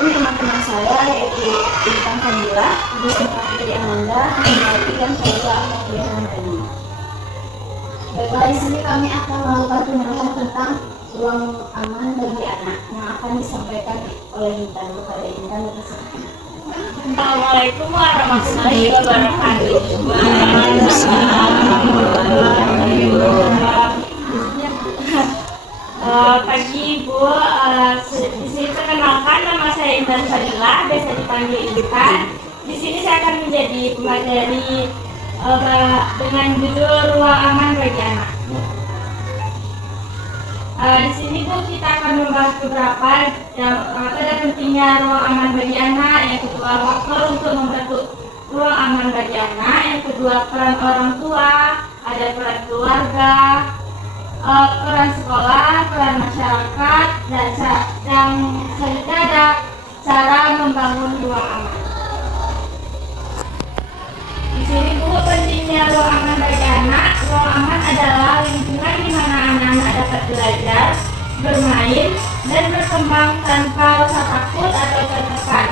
Teman-teman saya yaitu Bintang Kamila, Putri Ananda, Melati, dan saya Ahmad. Baiklah, di sini kami akan melakukan penjelasan tentang ruang aman bagi anak yang akan disampaikan oleh Intan. Kepada Intan, Assalamualaikum warahmatullahi wabarakatuh. Pagi Ibu, di sini perkenalkan nama saya Intan Fadila, biasa dipanggil Intan. Di sini saya akan menjadi pemateri dengan judul Ruang Aman bagi Anak. Di sini Bu, kita akan membahas beberapa dan pentingnya ruang aman bagi anak. Yang kedua, faktor untuk membentuk ruang aman bagi anak. Yang kedua, peran orang tua, ada peran keluarga, peran sekolah, peran masyarakat, dan selanjutnya ada cara membangun ruang aman. Di sini Bu, pentingnya ruang aman bagi anak. Ruang aman adalah lingkungan di mana anak-anak dapat belajar, bermain, dan berkembang tanpa rasa takut atau tertekan.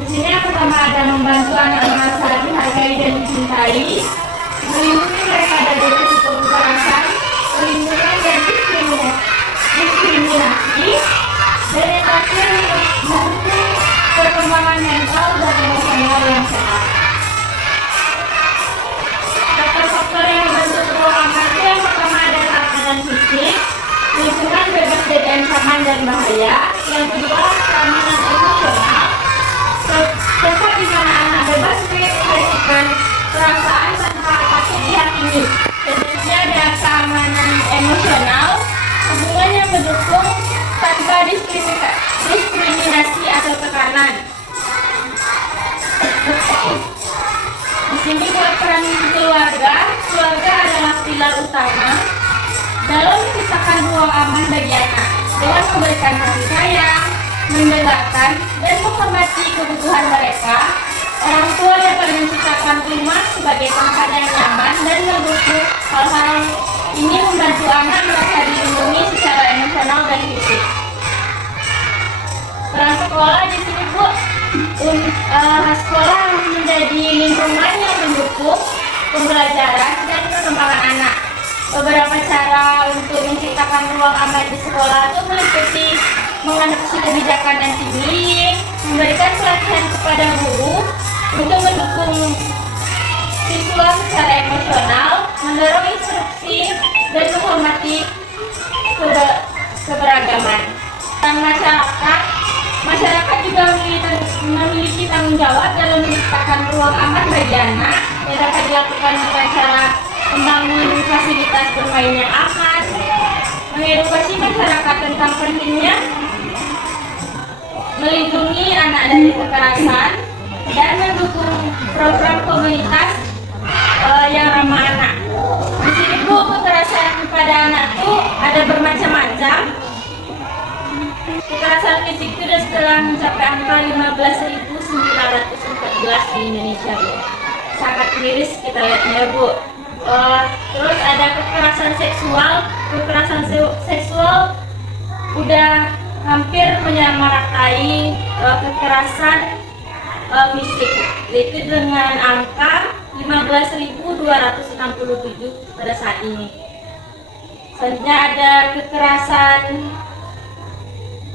Di sini yang pertama ada membantu anak merasa dihargai dan dicintai, melindungi mereka dari risiko kekerasan, perlindungan dan diskriminasi, dan yang terakhir mendukung perkembangan mental dan emosional yang sehat. Faktor yang membentuk ruang aman itu yang pertama adalah keadaan fisik, lingkungan bebas dari ancaman dan bahaya. Yang kedua, keamanan emosional, tempat di mana anak bebas mengekspresikan perasaan tanpa takut dihakimi. Selanjutnya ada keamanan emosional, hubungan yang mendukung tanpa diskriminasi atau tekanan. Di sini buat peran keluarga adalah pilar utama dalam menciptakan ruang aman bagi anak dengan memberikan kasih sayang, mendengarkan, dan menghormati kebutuhan mereka. Orang tua dapat menciptakan rumah sebagai tempat yang nyaman dan mendukung hal-hal ini membantu anak merasa dilindungi secara emosional dan fisik. Peran sekolah di sini Bu, sekolah menjadi lingkungan yang mendukung pembelajaran dan perkembangan anak. Beberapa cara untuk menciptakan ruang aman di sekolah itu meliputi mengadopsi kebijakan anti-bullying, memberikan pelatihan kepada guru untuk mendukung siswa secara emosional, mendorong instruksi, dan menghormati keberagaman. Dan masyarakat juga memiliki tanggung jawab dalam menciptakan ruang aman bagi anak yang dapat dilakukan dengan cara membangun fasilitas bermain yang aman, mengedukasi masyarakat tentang pentingnya melindungi anak dari kekerasan, dan mendukung program komunitas yang ramah anak. Di sini Bu, kekerasan pada anak itu ada bermacam-macam. Kekerasan fisik itu sudah mencapai angka 15.914 di Indonesia, Bu. Sangat miris kita lihatnya, Bu. Terus ada kekerasan seksual. Kekerasan seksual udah hampir menyamaratai kekerasan fisik, itu dengan angka 15.267 pada saat ini. Selanjutnya ada kekerasan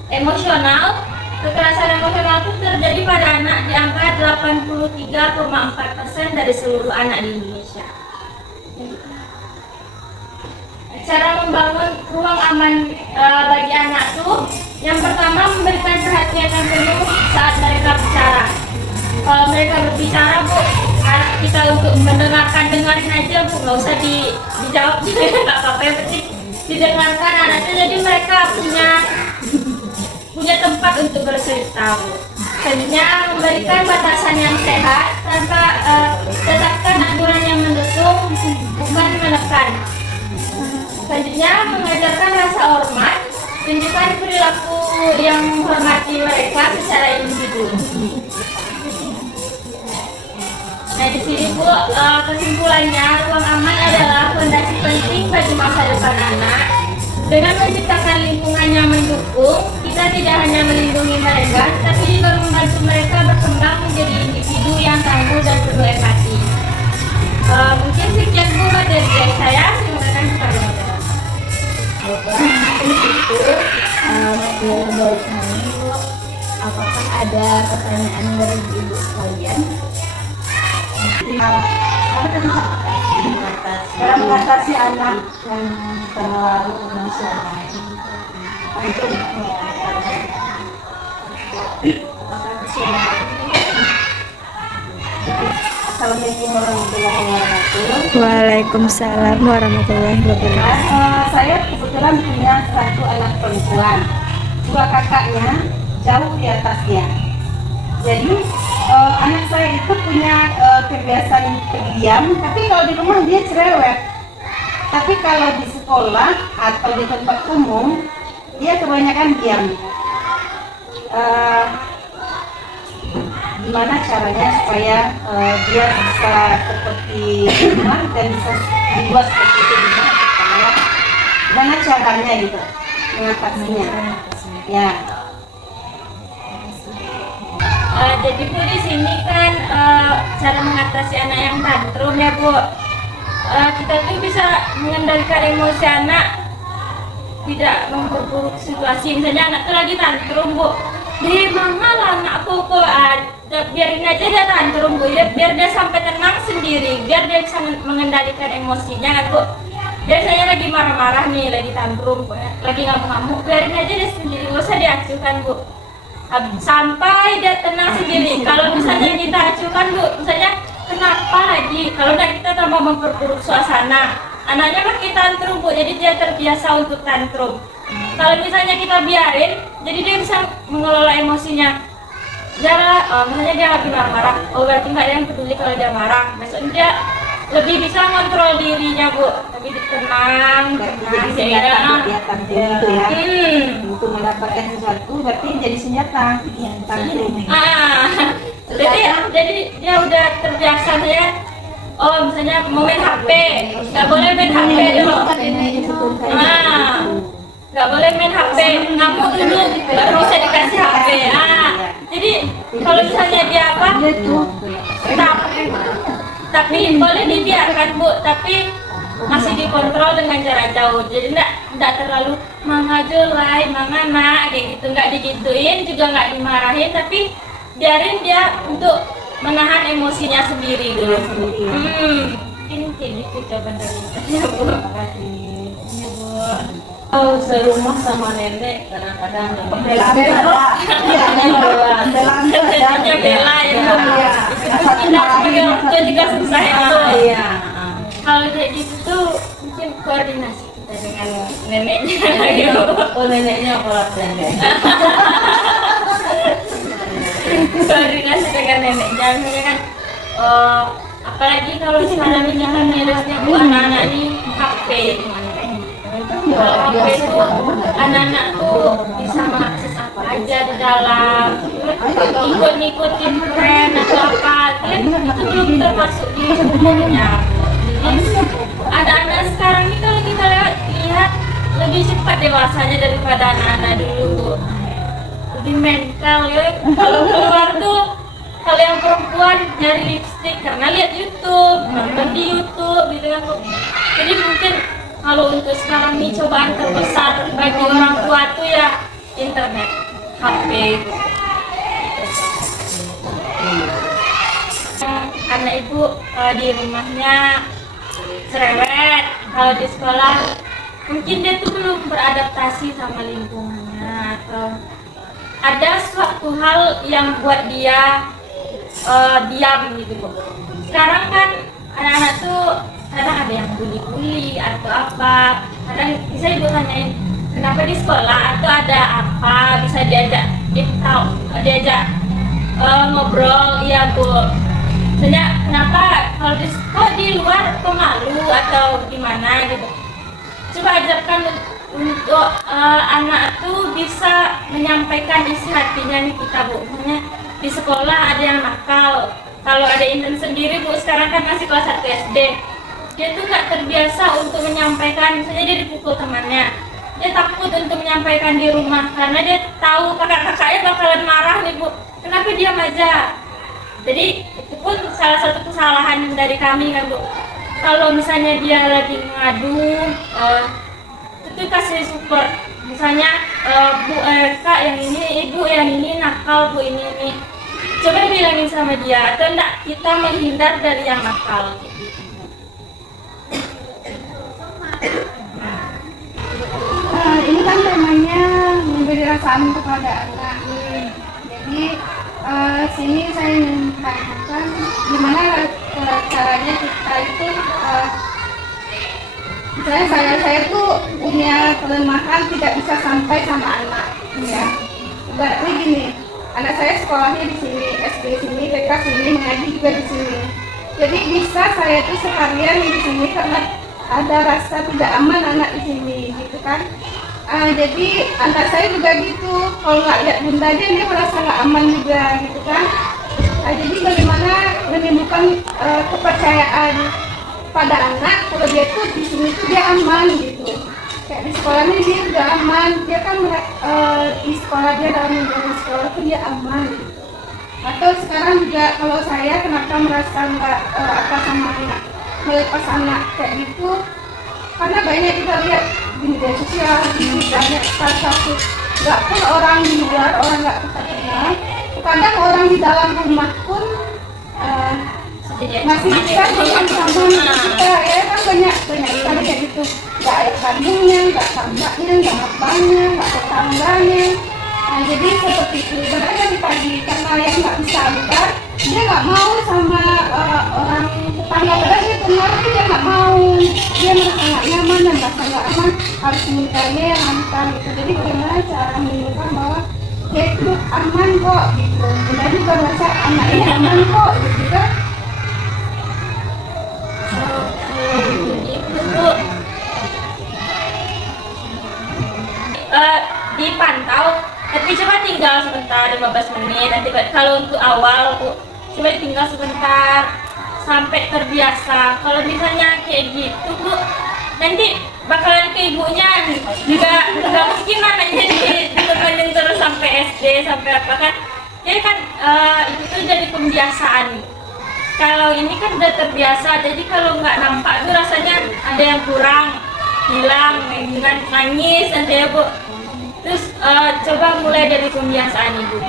emosional. Kekerasan emosional itu terjadi pada anak di angka 83,4% dari seluruh anak di Indonesia. Cara membangun ruang aman bagi anak tuh, yang pertama memberikan perhatian yang penuh saat mereka bicara. Kalau mereka berbicara, Bu, anak kita untuk dengarin aja, Bu, nggak usah dijawab, nggak apa-apa, yang penting didengarkan anaknya. Jadi mereka punya tempat untuk bercerita, Bu. Selanjutnya memberikan batasan yang sehat tanpa tetapkan aturan yang mendukung, bukan menekan. Selanjutnya mengajarkan rasa hormat, tunjukkan perilaku yang menghormati mereka secara individu. Nah, di sini, Bu, kesimpulannya ruang aman adalah fondasi penting bagi masa depan anak. Dengan menciptakan lingkungan yang mendukung, kita tidak hanya melindungi mereka, tapi juga membantu mereka berkembang menjadi individu yang tangguh dan penuh empati. Mungkin sekian, Bu, dari saya. Silakan kepada apakah ada pertanyaan dari ibu sekalian? Dalam mengatasi anak yang terlalu emosional untuk Assalamualaikum warahmatullahi wabarakatuh. Waalaikumsalam warahmatullahi wabarakatuh. Saya kebetulan punya satu anak perempuan, dua kakaknya jauh di atasnya. Jadi anak saya itu punya kebiasaan diam, tapi kalau di rumah dia cerewet. Tapi kalau di sekolah atau di tempat umum, dia kebanyakan diam. Gimana caranya supaya dia bisa seperti rumah dan bisa dibuat seperti itu di rumah? Gimana caranya gitu mengatasinya? Ya. Jadi, Bu, di sini kan cara mengatasi anak yang tantrum, ya, Bu. Kita tuh bisa mengendalikan emosi anak, tidak memperburuk situasi. Misalnya anak tuh lagi tantrum, Bu, di mana lah anakku kok biarin aja dia tantrum, Bu, ya, biar dia sampai tenang sendiri, biar dia bisa mengendalikan emosinya, kan, Bu. Biasanya lagi marah-marah nih, lagi tantrum, Bu, lagi ngamuk-ngamuk, biarin aja dia sendiri, nggak usah diacuhkan, Bu, sampai dia tenang sendiri. Kalau misalnya kita acuhkan, Bu, misalnya kenapa lagi, kalau udah kita tambah memperburuk suasana, anaknya makin tantrum, Bu, jadi dia terbiasa untuk tantrum. Kalau misalnya kita biarin, jadi dia bisa mengelola emosinya. Misalnya dia lagi marah-marah, berarti nggak ada yang peduli kalau dia marah. Besok dia lebih bisa kontrol dirinya, Bu, lebih tenang, Jadi senjata dia tantrum itu ya. Untuk mendapatkan sesuatu berarti jadi senjata yang tantrum. Jadi dia udah terbiasa, ya. Oh, misalnya mau main HP, nggak boleh main HP dulu. Nggak boleh main HP, ngamuk dulu baru bisa dikasih HP. Jadi kalau misalnya dia tapi boleh dibiarkan, Bu, tapi masih dikontrol dengan jarak jauh. Jadi enggak terlalu mengajulai, mangana kayak gitu, nggak digituin juga nggak dimarahin, tapi biarin dia untuk menahan emosinya sendiri dulu. Ini itu jawaban dari saya, Bu. Kalau serumah sama nenek kadang-kadang Bela Hanya bela ya, Bu. Kita sebagai orang tua juga susah itu. Kalau kayak gitu tuh mungkin koordinasi kita dengan neneknya. oh neneknya pola pendek. Koordinasi dengan neneknya, misalnya kan apalagi kalau sekarang ini kan mirisnya, Bu, anak-anak ini HP. Kalau HP itu anak-anak tuh bisa mengakses apa aja di dalam, ikut-ikutin tren atau apa, itu belum termasuk di sebenarnya. Ada anak sekarang ini kalau kita lihat lebih cepat dewasanya daripada anak-anak dulu, lebih mental ya. Kalau keluar tuh, kalau yang perempuan nyari lipstick karena lihat YouTube, nonton di YouTube gitu kan. Jadi mungkin Kalau untuk sekarang ini cobaan terbesar bagi orang tua tuh ya internet, HP. Karena ibu di rumahnya cerewet, kalau di sekolah mungkin dia tuh belum beradaptasi sama lingkungannya, atau ada suatu hal yang buat dia diam gitu Bu. Sekarang kan anak-anak tuh kadang ada yang bully-bully atau apa, kadang bisa ibu tanyain kenapa di sekolah atau ada apa, bisa diajak ngobrol, iya Bu. Misalnya kenapa kalau di luar pemalu atau gimana gitu. Coba ajarkan untuk anak tuh bisa menyampaikan isi hatinya nih kita Bu. Misalnya di sekolah ada yang nakal, kalau ada Intan sendiri Bu, sekarang kan masih kelas 1 SD, dia tuh nggak terbiasa untuk menyampaikan, misalnya dia dipukul temannya, dia takut untuk menyampaikan di rumah karena dia tahu kakak-kakaknya bakalan marah nih Bu, kenapa diam aja. Jadi itu pun salah satu kesalahan dari kami kan Bu. Kalau misalnya dia lagi ngadu, itu kasih support. Misalnya Bu Kak yang ini, Ibu yang ini nakal Bu, ini. Coba bilangin sama dia, atau enggak kita menghindar dari yang nakal. Ini kan temanya memberi rasa aman kepada anak. Jadi sini saya ingin tanyakan gimana caranya kita itu misalnya saya tuh punya kelemahan tidak bisa sampai sama anak, ya. Berarti gini, anak saya sekolahnya di sini, SD sini, TK sini, mengaji juga di sini. Jadi bisa saya tuh sekalian di sini karena ada rasa tidak aman anak di sini, gitu kan. Jadi anak saya juga gitu, kalau nggak lihat bundanya dia merasa nggak aman juga, gitu kan. Jadi bagaimana menimbulkan kepercayaan pada anak kalau dia tuh di sini tuh dia aman gitu. Kayak di sekolahnya dia juga aman, dia kan di sekolah dia dalam lingkungan sekolah tuh dia aman. Gitu. Atau sekarang juga kalau saya kenapa merasa nggak apa sama anak, melepas anak kayak gitu, karena banyak kita lihat di media sosial, banyak kasus nggak pun orang di luar, orang nggak kita kenal, kadang orang di dalam rumah pun masih bisa sama kita, ya kan banyak sekali kayak gitu, nggak ada kandungnya, nggak kakaknya, nggak apanya, nggak tetangganya. Jadi seperti itu, berada di pagi karena yang nggak bisa bukan, dia nggak mau sama orang tetangga, padahal dia benar tapi dia nggak mau, dia merasa nggak nyaman dan merasa nggak aman, harus menikahnya yang aman gitu. Jadi bagaimana cara menunjukkan bahwa dia itu aman kok gitu, dan juga merasa anaknya aman kok gitu kan. Dipantau, tapi coba tinggal sebentar 15 menit. Nanti kalau untuk awal coba tinggal sebentar sampai terbiasa. Kalau misalnya kayak gitu Bu, nanti bakalan ke ibunya juga nggak mungkin anaknya ditemenin terus sampai SD sampai apa kan. Jadi kan itu tuh jadi pembiasaan. Kalau ini kan udah terbiasa, jadi kalau nggak nampak tuh rasanya ada yang kurang, hilang, nangis aja ya Bu. Terus coba mulai dari pembiasaan ibu.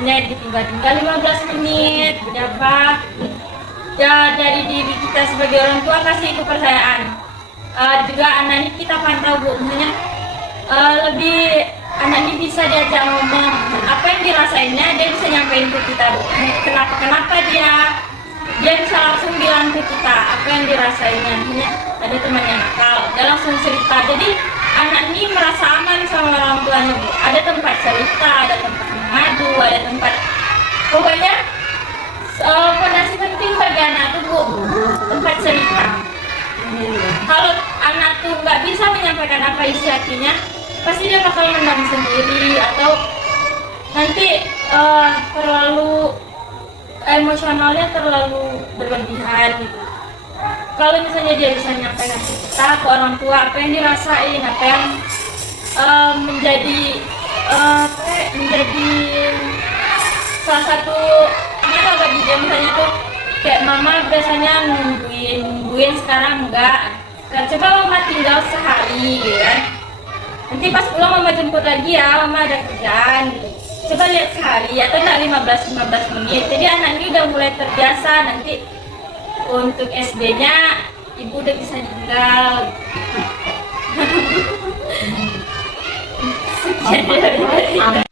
Hanya ditinggal-tinggal 15 menit, berapa? Ya dari diri kita sebagai orang tua kasih kepercayaan. Juga anak ini kita pantau Bu, misalnya lebih anak ini bisa diajak ngomong apa yang dirasainnya, dia bisa nyampein ke kita Bu. Kenapa dia bisa langsung bilang ke kita apa yang dirasainnya. Misalnya ada temannya nakal, dia langsung cerita. Jadi anak ini merasa aman sama orang tuanya Bu. Ada tempat cerita, ada tempat mengadu, ada tempat, pokoknya fondasi penting bagi anak itu Bu, tempat cerita. Kalau anak tuh nggak bisa menyampaikan apa isi hatinya, pasti dia bakal mendam sendiri atau nanti terlalu emosionalnya terlalu berlebihan gitu. Kalau misalnya dia bisa menyampaikan cerita ke orang tua apa yang dirasain, apa yang menjadi salah satu apa bagi dia, misalnya tuh kayak mama biasanya nungguin sekarang enggak, Kan coba mama tinggal sehari gitu kan. Nanti pas pulang mama jemput lagi ya, mama ada kerjaan gitu. Coba lihat sehari atau 15 menit. Jadi anak ini udah mulai terbiasa, nanti untuk SD-nya ibu udah bisa tinggal. Sekian dari